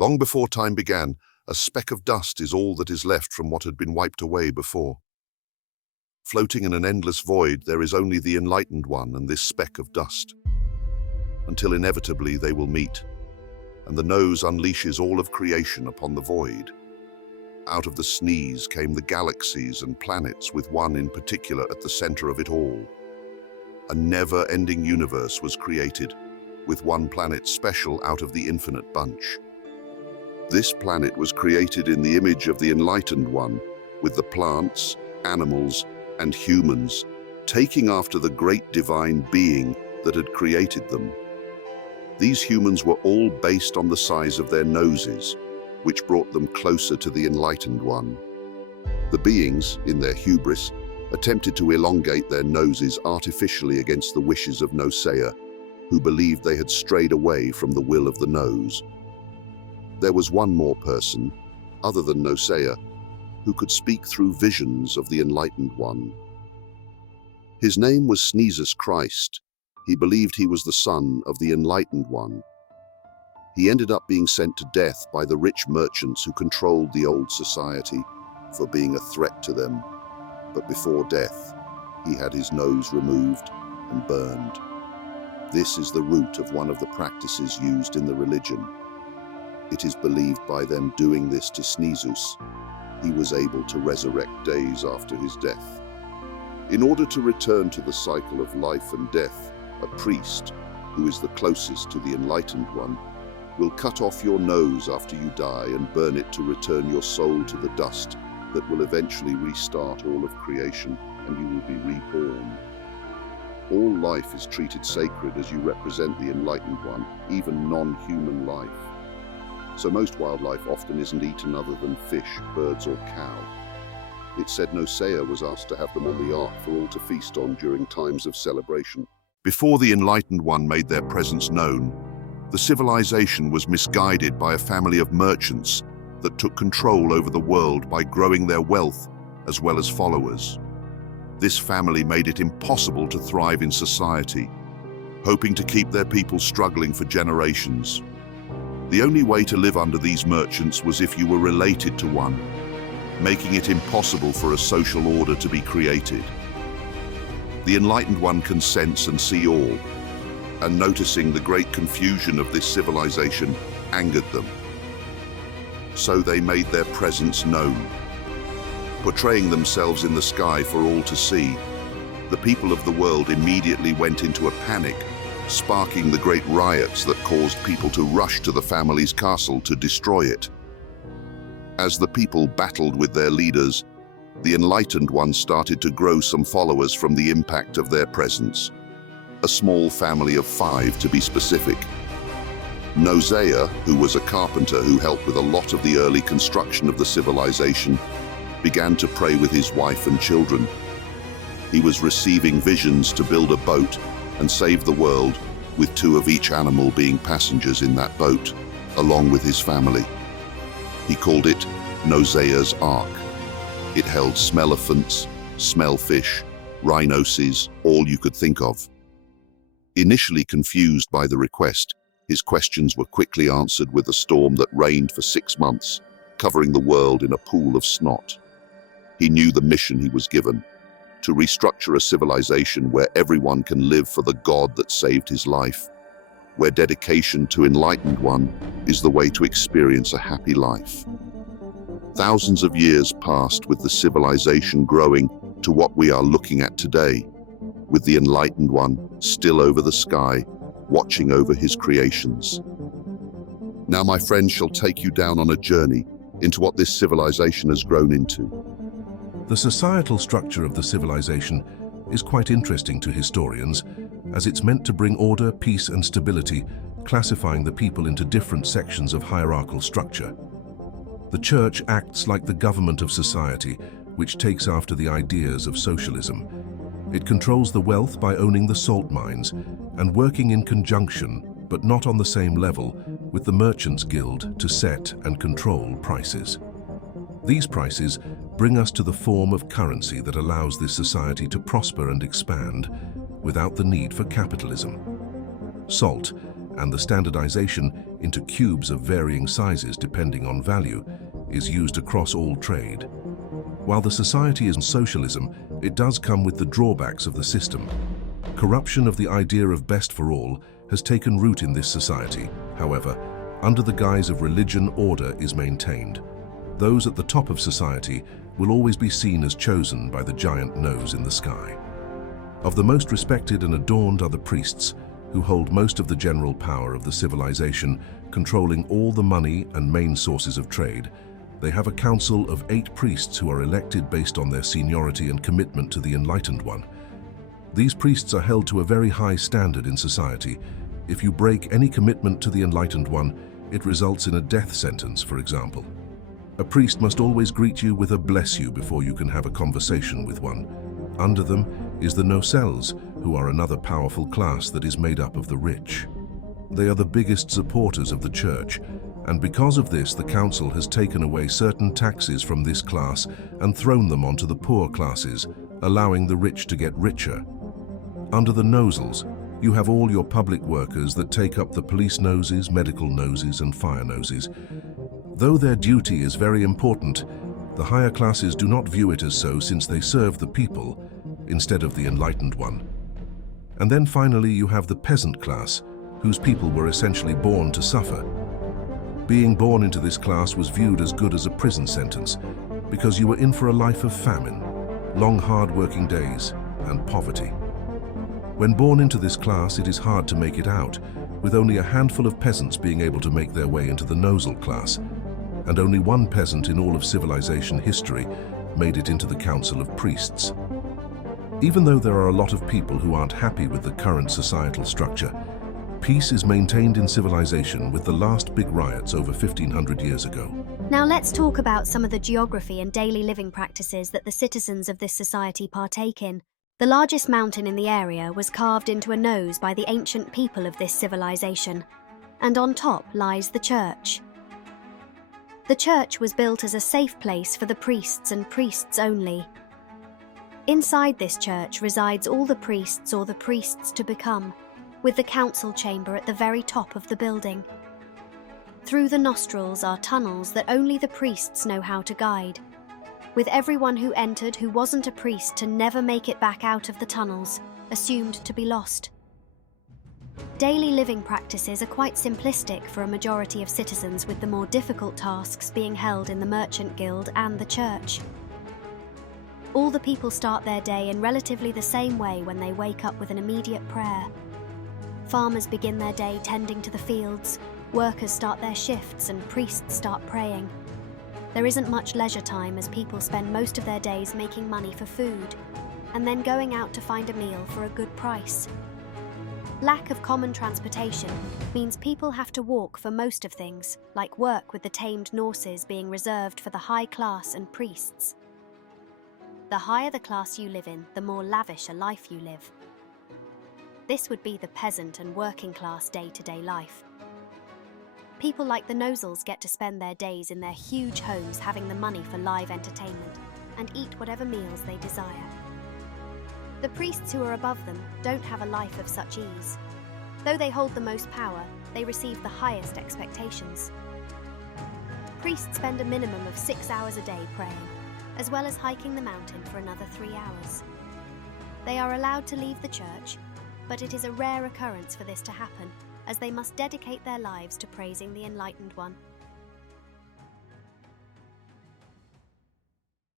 Long before time began, a speck of dust is all that is left from what had been wiped away before. Floating in an endless void, there is only the Enlightened One and this speck of dust. Until inevitably they will meet, and the nose unleashes all of creation upon the void. Out of the sneeze came the galaxies and planets, with one in particular at the center of it all. A never-ending universe was created, with one planet special out of the infinite bunch. This planet was created in the image of the Enlightened One, with the plants, animals, and humans taking after the great divine being that had created them. These humans were all based on the size of their noses, which brought them closer to the Enlightened One. The beings, in their hubris, attempted to elongate their noses artificially against the wishes of Ceja, who believed they had strayed away from the will of the nose. There was one more person, other than Ceja, who could speak through visions of the Enlightened One. His name was Sneezus Christ. He believed he was the son of the Enlightened One. He ended up being sent to death by the rich merchants who controlled the old society for being a threat to them. But before death, he had his nose removed and burned. This is the root of one of the practices used in the religion. It is believed by them doing this to Sneezus, he was able to resurrect days after his death. In order to return to the cycle of life and death, a priest, who is the closest to the Enlightened One, will cut off your nose after you die and burn it to return your soul to the dust that will eventually restart all of creation, and you will be reborn. All life is treated sacred as you represent the Enlightened One, even non-human life. So most wildlife often isn't eaten other than fish, birds, or cow. It's said Ceja was asked to have them on the ark for all to feast on during times of celebration. Before the Enlightened One made their presence known, the civilization was misguided by a family of merchants that took control over the world by growing their wealth as well as followers. This family made it impossible to thrive in society, hoping to keep their people struggling for generations. The only way to live under these merchants was if you were related to one, making it impossible for a social order to be created. The Enlightened One can sense and see all, and noticing the great confusion of this civilization angered them. So they made their presence known. Portraying themselves in the sky for all to see, the people of the world immediately went into a panic, sparking the great riots that caused people to rush to the family's castle to destroy it. As the people battled with their leaders, the Enlightened One started to grow some followers from the impact of their presence. A small family of 5, to be specific. Ceja, who was a carpenter who helped with a lot of the early construction of the civilization, began to pray with his wife and children. He was receiving visions to build a boat and save the world, with 2 of each animal being passengers in that boat, along with his family. He called it Ceja's Ark. It held smelephants, smellfish, rhinoces, all you could think of. Initially confused by the request, his questions were quickly answered with a storm that rained for 6 months, covering the world in a pool of snot. He knew the mission he was given: to restructure a civilization where everyone can live for the God that saved his life, where dedication to Enlightened One is the way to experience a happy life. Thousands of years passed with the civilization growing to what we are looking at today, with the Enlightened One still over the sky, watching over his creations. Now my friend shall take you down on a journey into what this civilization has grown into. The societal structure of the civilization is quite interesting to historians, as it's meant to bring order, peace, and stability, classifying the people into different sections of hierarchical structure. The church acts like the government of society, which takes after the ideas of socialism. It controls the wealth by owning the salt mines and working in conjunction, but not on the same level, with the Merchants Guild to set and control prices. These prices bring us to the form of currency that allows this society to prosper and expand without the need for capitalism. Salt, and the standardization into cubes of varying sizes depending on value is used across all trade. While the society is socialism, it does come with the drawbacks of the system. Corruption of the idea of best for all has taken root in this society. However, under the guise of religion, order is maintained. Those at the top of society will always be seen as chosen by the giant nose in the sky. Of the most respected and adorned are the priests, who hold most of the general power of the civilization, controlling all the money and main sources of trade. They have a council of 8 priests who are elected based on their seniority and commitment to the Enlightened One. These priests are held to a very high standard in society. If you break any commitment to the Enlightened One, it results in a death sentence, for example. A priest must always greet you with a bless you before you can have a conversation with one. Under them is the nocelles, who are another powerful class that is made up of the rich. They are the biggest supporters of the church, and because of this, the council has taken away certain taxes from this class and thrown them onto the poor classes, allowing the rich to get richer. Under the nosels, you have all your public workers that take up the police noses, medical noses, and fire noses. Though their duty is very important, the higher classes do not view it as so, since they serve the people instead of the Enlightened One. And then finally you have the peasant class, whose people were essentially born to suffer. Being born into this class was viewed as good as a prison sentence, because you were in for a life of famine, long hard working days, and poverty. When born into this class, it is hard to make it out, with only a handful of peasants being able to make their way into the nosel class, and only one peasant in all of civilization history made it into the Council of Priests. Even though there are a lot of people who aren't happy with the current societal structure, peace is maintained in civilization, with the last big riots over 1500 years ago. Now let's talk about some of the geography and daily living practices that the citizens of this society partake in. The largest mountain in the area was carved into a nose by the ancient people of this civilization, and on top lies the church. The church was built as a safe place for the priests and priests only. Inside this church resides all the priests or the priests to become, with the council chamber at the very top of the building. Through the nostrils are tunnels that only the priests know how to guide, with everyone who entered who wasn't a priest to never make it back out of the tunnels, assumed to be lost. Daily living practices are quite simplistic for a majority of citizens, with the more difficult tasks being held in the merchant guild and the church. All the people start their day in relatively the same way when they wake up with an immediate prayer. Farmers begin their day tending to the fields, workers start their shifts, and priests start praying. There isn't much leisure time, as people spend most of their days making money for food, and then going out to find a meal for a good price. Lack of common transportation means people have to walk for most of things, like work, with the tamed Norses being reserved for the high class and priests. The higher the class you live in, the more lavish a life you live. This would be the peasant and working class day-to-day life. People like the nosels get to spend their days in their huge homes, having the money for live entertainment, and eat whatever meals they desire. The priests who are above them don't have a life of such ease. Though they hold the most power, they receive the highest expectations. Priests spend a minimum of 6 hours a day praying, as well as hiking the mountain for another 3 hours. They are allowed to leave the church, but it is a rare occurrence for this to happen, as they must dedicate their lives to praising the Enlightened One.